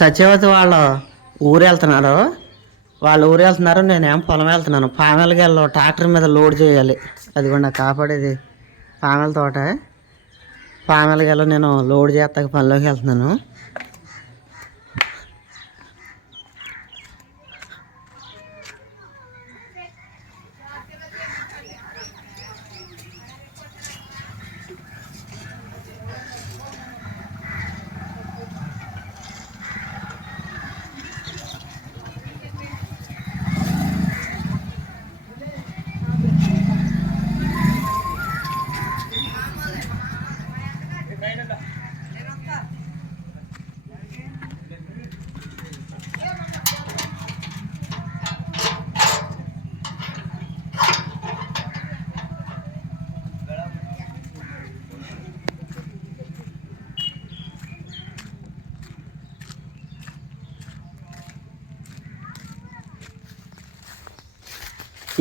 సత్యవతి వాళ్ళు ఊరు వెళ్తున్నారు వాళ్ళు ఊరు వెళ్తున్నారు నేనేం పొలం వెళ్తున్నాను. పామెలకి వెళ్ళి ట్రాక్టర్ మీద లోడ్ చేయాలి. అది కూడా కాపాడేది పామెల తోట. పామెలకి వెళ్ళి నేను లోడ్ చేస్తాక పనిలోకి వెళ్తున్నాను.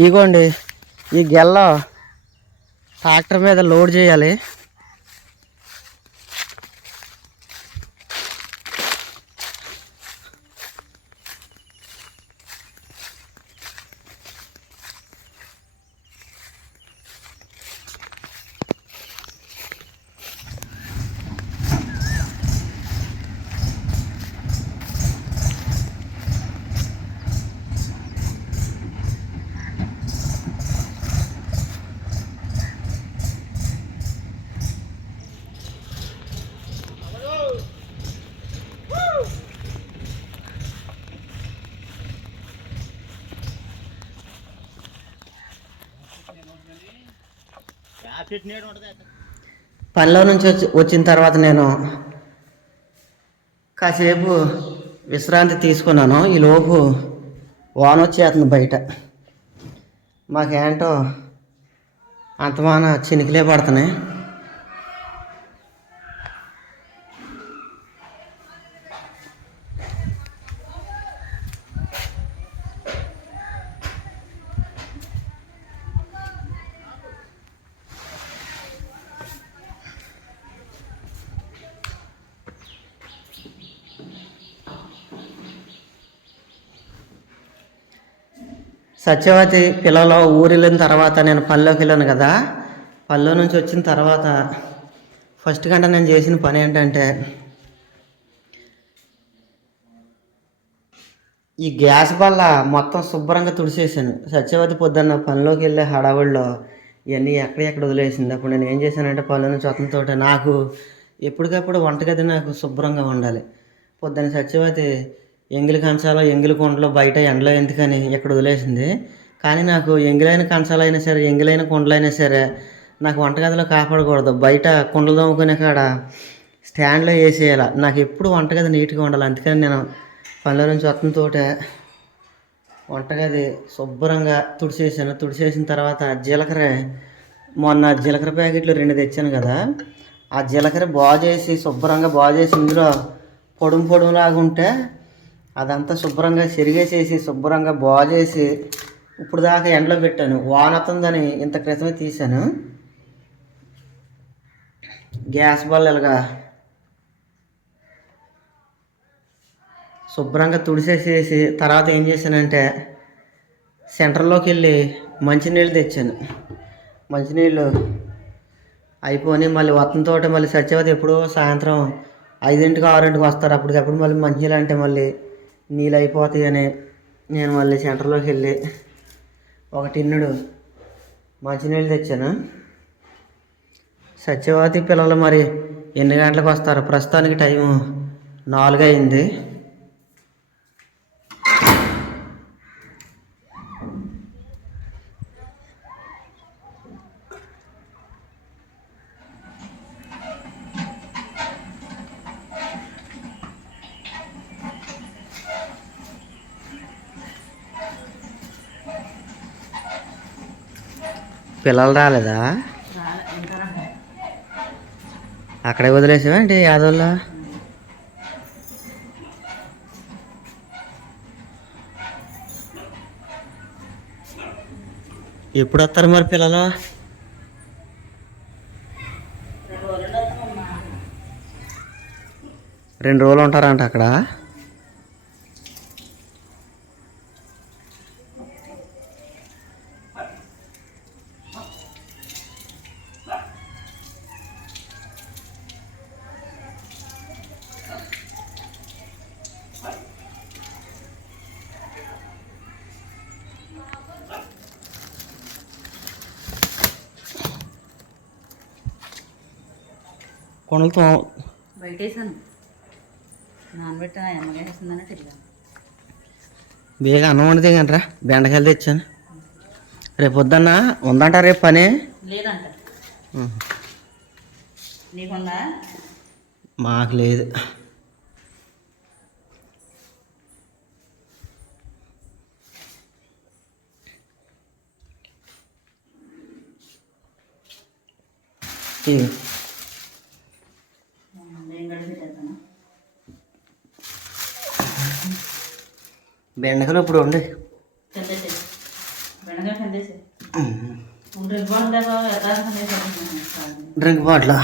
ఇగోండి ఈ గెల్ల ట్రాక్టర్ మీద లోడ్ చేయాలి. పనిలో నుంచి వచ్చి వచ్చిన తర్వాత నేను కాసేపు విశ్రాంతి తీసుకున్నాను. ఈ లోపు వాన వచ్చేస్తుంది బయట. మాకేంటో అంతమాన చినికిలే పడుతున్నాయి. సత్యవతి పిల్లలు ఊరు వెళ్ళిన తర్వాత నేను పనిలోకి వెళ్ళాను కదా. పనిలో నుంచి వచ్చిన తర్వాత ఫస్ట్ కంటే నేను చేసిన పని ఏంటంటే ఈ గ్యాస్ బల్ల మొత్తం శుభ్రంగా తుడిచేసాను సత్యవతి పొద్దున్న పనిలోకి వెళ్ళే హడావుల్లో ఇవన్నీ ఎక్కడెక్కడ వదిలేసింది. అప్పుడు నేను ఏం చేశానంటే పనుల నుంచి వతంతో నాకు ఎప్పటికప్పుడు వంటగది నాకు శుభ్రంగా ఉండాలి. పొద్దున్న సత్యవతి ఎంగిలి కంచాలో ఎంగిలి కొండలో బయట ఎండలో ఎందుకని ఇక్కడ వదిలేసింది? కానీ నాకు ఎంగిలైన కంచాలైనా సరే ఎంగిలైన కుండలైనా సరే నాకు వంటగదిలో కాపాడకూడదు. బయట కుండలు తోముకునే కాడ స్టాండ్లో వేసేయాల. నాకు ఎప్పుడు వంటగది నీట్గా ఉండాలి. అందుకని నేను పనిలో నుంచి వతంతో వంటగది శుభ్రంగా తుడిచేసాను తుడిచేసిన తర్వాత జీలకర్ర మొన్న జీలకర్ర ప్యాకెట్లు రెండు తెచ్చాను కదా. ఆ జీలకర్ర బాగు చేసి శుభ్రంగా బాగు చేసి ఇందులో పొడుము పొడుము ఉంటే అదంతా శుభ్రంగా చెరిగేసేసి శుభ్రంగా బాగు చేసి ఇప్పుడు దాకా ఎండలో పెట్టాను. వానతుందని ఇంత క్రితమే తీశాను. గ్యాస్ బల్లలుగా శుభ్రంగా తుడిసేసేసి తర్వాత ఏం చేశానంటే సెంటర్లోకి వెళ్ళి మంచినీళ్ళు తెచ్చాను. మంచినీళ్ళు అయిపోయి మళ్ళీ వతంతో మళ్ళీ సత్యవతి ఎప్పుడో సాయంత్రం ఐదింటికి ఆరింటికి వస్తారు. అప్పటికప్పుడు మళ్ళీ మంచినీళ్ళు అంటే మళ్ళీ నీళ్ళు అయిపోతాయని నేను మళ్ళీ సెంటర్లోకి వెళ్ళి ఒక టిన్నుడు మంచినీళ్ళు తెచ్చాను? సత్యవతి పిల్లలు మరి ఎన్ని గంటలకు వస్తారు? ప్రస్తుతానికి టైము నాలుగు అయింది పిల్లలు రాలేదా? అక్కడే వదిలేసావా ఏంటి యాదవ్లో? ఎప్పుడు వస్తారు మరి పిల్లలు? రెండు రోజులు ఉంటారంట అక్కడ. కొండలతో బయట నానబెట్టిన బేగా అన్నం వండితే కంటరా బెండకాయలు తెచ్చాను. రేపు పొద్దున్న ఉందంట రేపు పని? లేదంట. నీకుందా? మాకు లేదు. ఇదిగో. బెండకాయలు ఇప్పుడు ఉండి డ్రింక్ బాటిల్.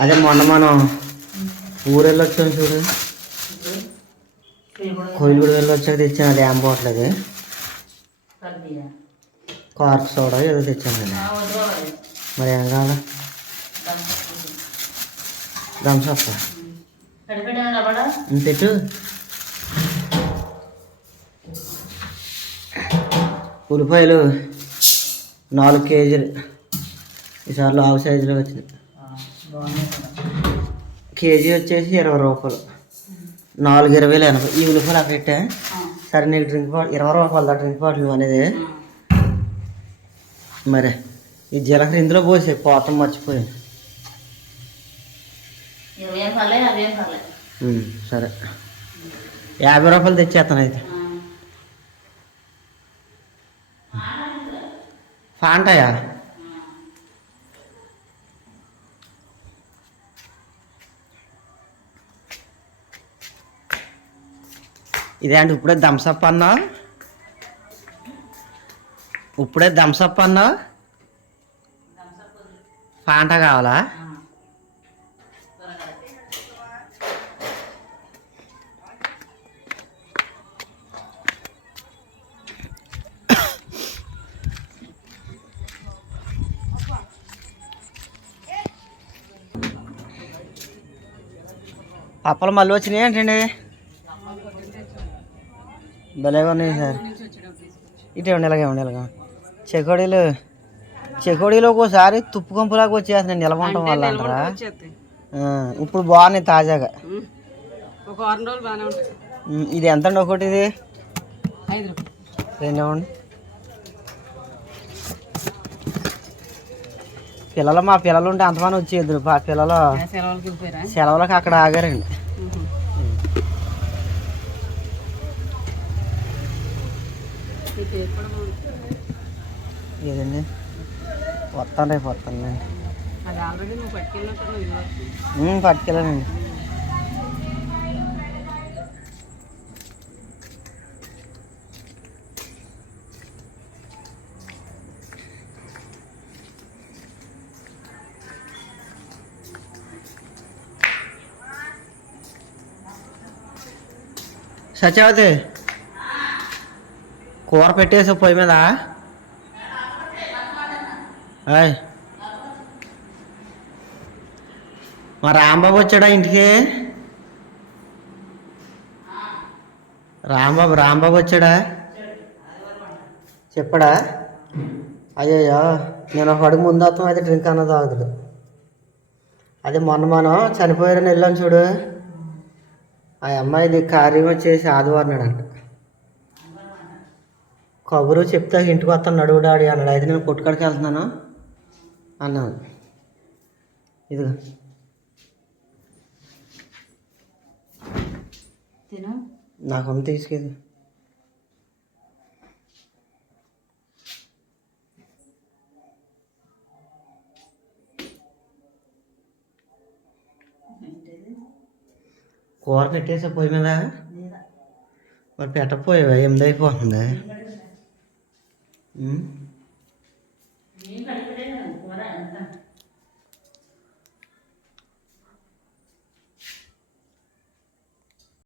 అదే మొన్న మనం ఊరెళ్ళి వచ్చాం చూడు కోయిలగూడ వెళ్ళి వచ్చాక తెచ్చాను అది ఏం పోవట్లేదు కలిపియా కార్క్ సోడా ఏదో తెచ్చాను. మరి ఏం కావాలా. థమ్స్అప్ పెట్టు ఉల్లిపాయలు నాలుగు కేజీలు. ఈసారి ఆవు సైజులో వచ్చింది. కేజీ వచ్చేసి ఇరవై రూపాయలు. నాలుగు ఇరవైలు ఎనభై. ఈ ఉల్లిపాయలు అక్కడ పెట్టా. సరే నీకు డ్రింక్ బాటిల్ ఇరవై రూపాయలు డ్రింక్ బాటిల్ అనేది. మరి ఈ జీలకర్ర ఇందులో పోసే పోతం మర్చిపోయాను ఇరవై ఏం పర్లే అరవై ఏం పర్లే ఉమ్, సరే. యాభై రూపాయలు తెచ్చేస్తాను అయితే. ఫాంటాయా? ఇదేంటి ఇప్పుడే థమ్సప్ అన్నా? ఇప్పుడే థమ్సప్ అన్నా? ఫాంటా కావాలా? అప్పలు మళ్ళీ వచ్చినాయి ఏంటండి? భలేగా ఉన్నాయి సార్. ఇటు ఇవ్వండి ఇలాగే ఇవ్వండి ఇలాగా చెకోడీలు చెకోడీలు ఒక్కోసారి తుప్పు కొంపులాగా వచ్చేస్తున్నాయి నిలబడటం వల్ల అంటారా? ఇప్పుడు బాగున్నాయి తాజాగా. ఇది ఎంత అండి ఒకటి ఇది? రెండు ఇవ్వండి. పిల్లలు మా పిల్లలు ఉంటే అంతమంది వచ్చేద్దరు మా పిల్లలు. సెలవులకి అక్కడ ఆగారండి. ఏదండి? వస్తాను రేపు ఉమ్, పట్టుకెళ్ళానండి. సత్యావతి కూర పెట్టేసి పొయ్యి మీద. ఆయ్ మా రాంబాబు వచ్చాడా ఇంటికి? రాంబాబు రాంబాబు వచ్చాడా? చెప్పాడా? అయ్యయ్యో నేను ఒక అడుగు ముందు వస్తాం అయితే డ్రింక్ అన్నది తాగుతుంది అదే మొన్న మనం చనిపోయారని వెళ్ళాం చూడు. ఆ అమ్మాయిది కార్యం వచ్చేసి ఆదివారం నాడంట కబురు చెప్తా ఇంటికి వస్తాను నడువు డాడీ అన్నాడు. అయితే నేను కొట్టుకాడికి వెళ్తున్నాను? అన్నాను ఇదిగో. నాకు అమ్మ తీసుకెళ్ళి. కూర పెట్టేసా పొయ్యి మీద? మరి పెట్టపోయావా ఎనిమిది అయిపోతుంది.